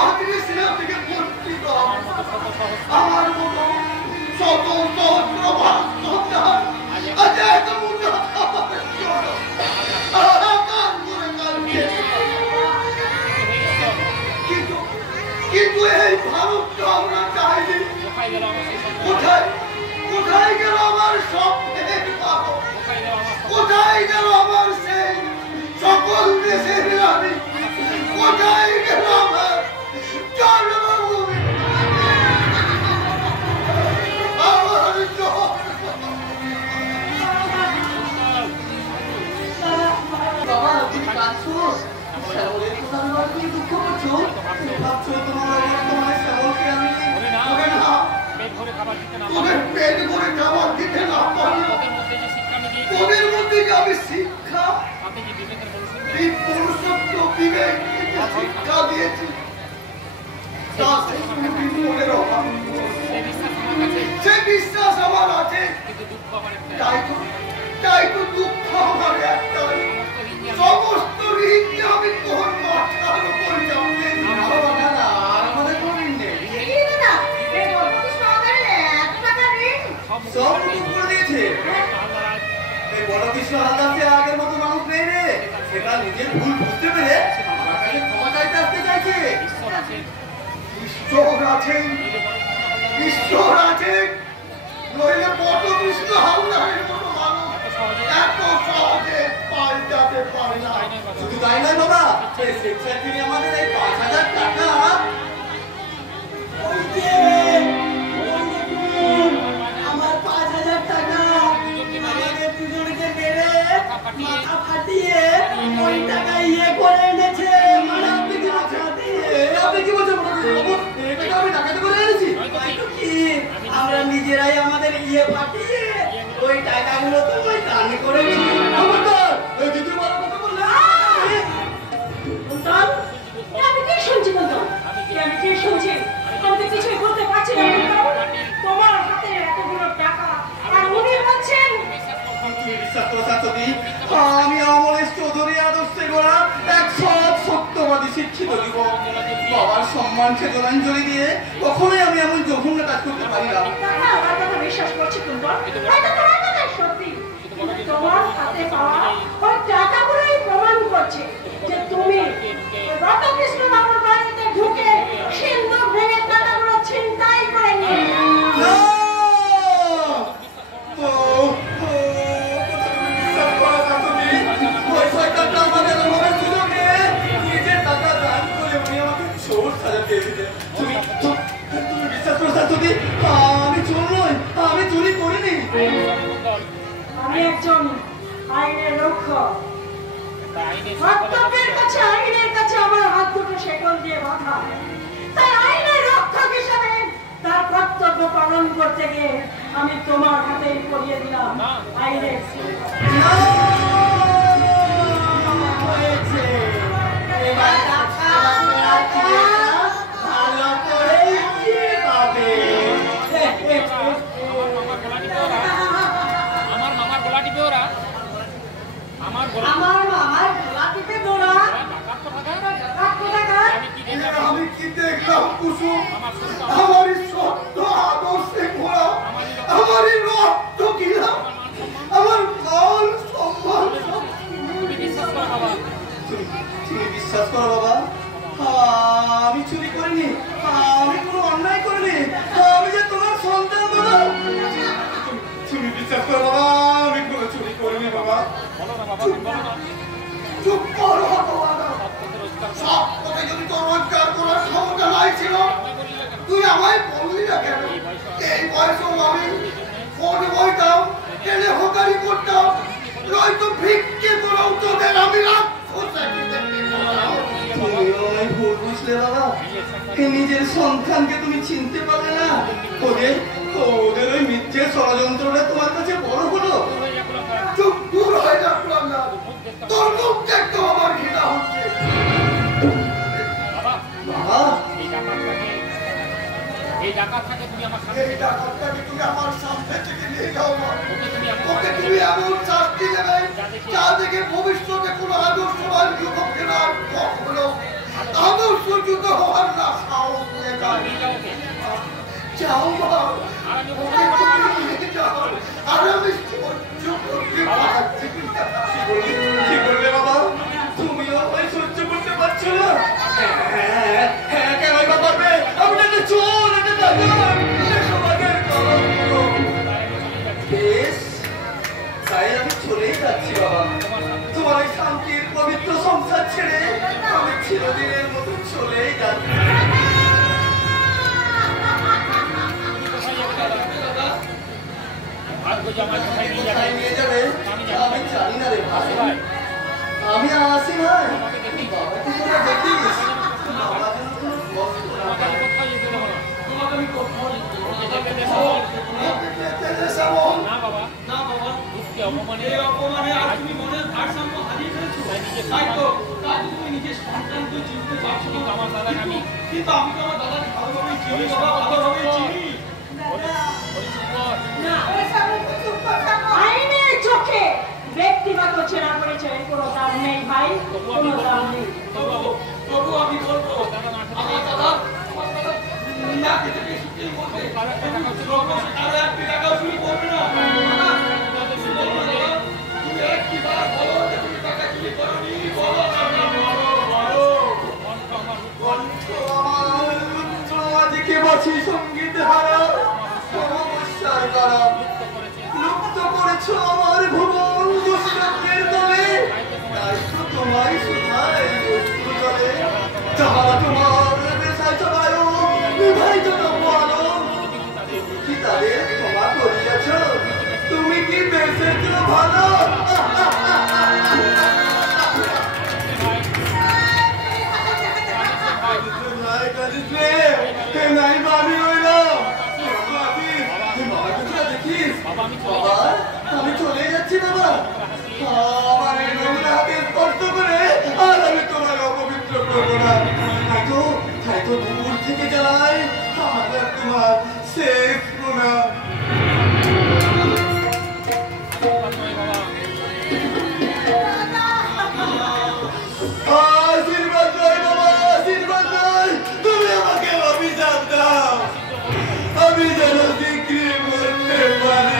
মাতৃ স্নেহ থেকে বঞ্চিত আমার মতো শত সহস্র সন্তান আজ এত উন্নত কিন্তু এই ভারতটা আমরা চাইনি। কোথায় কোথায় গেল আমার স্বপ্নের ভারত? কোথায় গেল আমার সেই সকল দেশের রানী? কোথায় গেল আমার জন্মভূমি? আমার বাবা তুমি কাঁদছো? শ্যামলের কথা তুমি দুঃখ করছো? ভাবছো তোমার শ্যামলকে আমি পেট ভরে খাবার দিতে না পারি? তোদের মধ্যে যে আমি শিক্ষা পুরুষত্ব বিবেক শিক্ষা দিয়েছি সে বিশ্বাস আমার আছে। তাই তো দুঃখ আমার একটাই, সমস্ত ঋণকে আমি তোর মাথার উপর চাপতে আর আমাদের কোন ঋণ নেই। সব মুখ করে দিয়েছে। এই বড় কৃষ্ণ হালদারকে আগের মতো মানুষ নেই রে। সেটা নিজের ভুল বুঝতে পেরে আমার কাছে ক্ষমা চাইতে আসতে চাইছে। ঈশ্বর আছেন নইলে বড় কৃষ্ণ হালদারের মতো মানুষ এত সহজে পাল্টাতে পারে না। শুধু তাই নয় বাবা, এই শিক্ষা তিনি আমাদের এই ৫,০০০ টাকা আমার ৫,০০০ টাকা আমাদের দুজনকে মেরে মাথা ফাটিয়ে ওই টাকা ইয়ে করে এনেছে। মানে আপনি কি বলছেন? আমি টাকাতে করে এনেছি কি? আমরা নিজেরাই আমাদের ইয়ে ফাটিয়ে ওই টাকাগুলো তোমায় দান করেছি। আমি কি শুনছি বলতাম? আমি কি শুনছি? আমি তো কিছুই বলতে পারছি না। তোমার হাতে এতগুলো টাকা আর উনি বলছেন আমি অমরেশ চৌধুরী আদর্শে গড়া এক সৎ সত্যবাদী শিক্ষিত যুবক। বাবার সম্মান চেতনাঞ্জলি দিয়ে কখনোই আমি এমন জঘন্য কাজ করতে পারি না। আমার কথা বিশ্বাস করছি তোমার সত্যি, তোমার হাতে পাওয়া ওই টাকাগুলোই প্রমাণ করছে যে তুমি রতকৃষ্ণ বাবুর বাড়িতে ঢুকে সিন্ধুক ভেঙে টাকাগুলো ছিনতাই করে নিয়ে আমি চুরি করিনি। আমি একজন আইনের রক্ষক। কর্তব্যের কাছে আইনের কাছে আমার হাত দুটো শেকল দিয়ে বাঁধা। তাই আইনের রক্ষক হিসাবে তার কর্তব্য পালন করতে গিয়ে আমি তোমার হাতেই পড়িয়ে দিলাম আইনের। আমি কি দেখলাম কুসুম? আমারই সত্য আদর্শে ঘোরা, আমারই রক্ত কিনা, আমার মান সম্মান। তুমি বিশ্বাস করো বাবা, আমি চুরি করিনি, আমি কোনো অন্যায় করিনি, আমি যে তোমার সন্তান বাবা। তুমি বিশ্বাস করো বাবা, আমি কোনো চুরি করিনি বাবা। চুপ করো ভগবান। সব কথা যদি তোর রোজগার করার ক্ষমতা নাই ছিল তুই আমায় বললি না কেন? এই বয়সেও আমি ফোন বইতাম, ট্রেনে হোকারি করতাম, নয়তো ভিক্ষে করেও তোদের আমি ভুল বুঝলে বাবা। নিজের সন্তানকে তুমি চিনতে পারলে না। ওদের ওই মিথ্যে ষড়যন্ত্রটা তোমার কাছে বড় হলো। চুপ দূর হয়ে যাচ্ছিলাম না, তোর মুখ দেখতে আমার ঘৃণা হচ্ছে। এই ডাকাতটাকে তুমি আমার সামনে থেকে নিয়ে যাও না। ওকে তুমি এমন শাস্তি দেবে যা দেখে ভবিষ্যতে কোনো আদর্শবান যুবকের আর কখনো আমার সূর্য হওয়ার না সাহস নিয়ে যাও মা, যাও, আর আমি সহ্য করতে পারছি না। কি করবে বাবা, তুমিও ভাই সহ্য করতে পারছো না? হ্যাঁ, কেন পারবে? আমি একটা চোর, একটা ডাকাত, সমাজের কলঙ্ক। বেশ, তাই আমি চলেই যাচ্ছি বাবা, তোমার এই শান্তির পবিত্র সংসার ছেড়ে আমি চিরদিনের মতো চলেই যাচ্ছি। কোথায় নিয়ে যাবে আমি জানি না রে ভাই, আমি আসি না। বাবাকে তোরা দেখিস, বাবা যেন কোনো কষ্ট না পায়। তোমাকে আমি কোথাও যেতে দেব না বাবা। না বাবা, এই অপমানে আর তুমি মনের ভারসাম্য হারিয়ে ফেলেছো। তাই তো, কাজ তুমি নিজের সন্তানকে চিনতে পারছো না। আমার দাদা আমি, কিন্তু আমি তো আমার দাদাকে ভালোভাবে চিনি বাবা, ভালোভাবে চিনি। আইনের চোখে ব্যক্তিগত চেনা পরিচয়ের কোনো দাম নেই ভাই, কোনো দাম নেই। তবু আমি বলবো আমার দাদা না খেতে বেশি কেউ করবে, তারা একটি টাকাও চুরি করবে না। তুমি একটি বার বলো যে তুমি টাকা চুরি করনি, বলো না, বলো। কণ্ঠ আমার রুদ্র আজকে বাছি সঙ্গীত হারা সমস্যার করা, লুপ্ত করেছো আমার ভুবন দুষ্কর্মের দলে। তাই তো তোমায় শুধাই বস্তু জলে, যাহারা তোমার বেশায় চলায় বিবাহিত বলো, কি তাদের ক্ষমা করিয়াছ? তুমি কি বেঁচেছ ভালো? নাই আমি রইলাম। দেখিস বাবা, আমি চলে যাচ্ছি বাবা, আমার এই নোংরা হাতে স্পর্শ করে আর আমি তোমার অপবিত্র করবো না। তাই তো দূর থেকে যাই আমার তোমার শেষ প্রণাম। আশীর্বাদ নয় বাবা, আশীর্বাদ নয়, তুমি আমাকে অভিশাপ দাও, আমি যেন বিক্রি করতে পারি।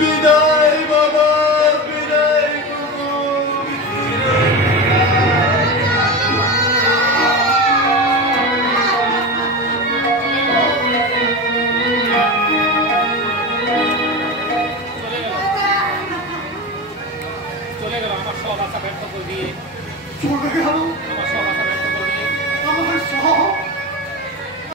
বিদায়।